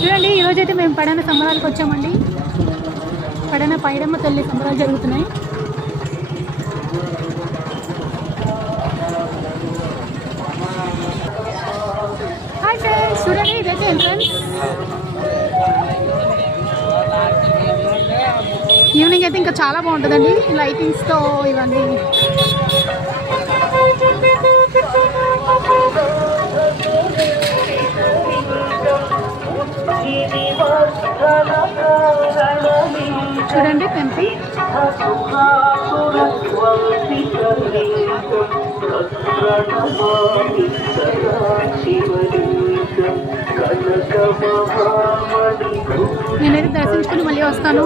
చూడండి ఈరోజైతే మేము పడన సంబరాలకు వచ్చామండి. పడన పైడమ్మ తల్లి సంబరాలు జరుగుతున్నాయి. హాయ్ ఫ్రెండ్స్, చూడండి ఇదైతే ఎంట్రన్స్. ఈవినింగ్ అయితే ఇంకా చాలా బాగుంటుందండి లైటింగ్స్తో ఇవన్నీ. చూడండి టెంపుల్. నేనైతే దర్శించుకుని మళ్ళీ వస్తాను.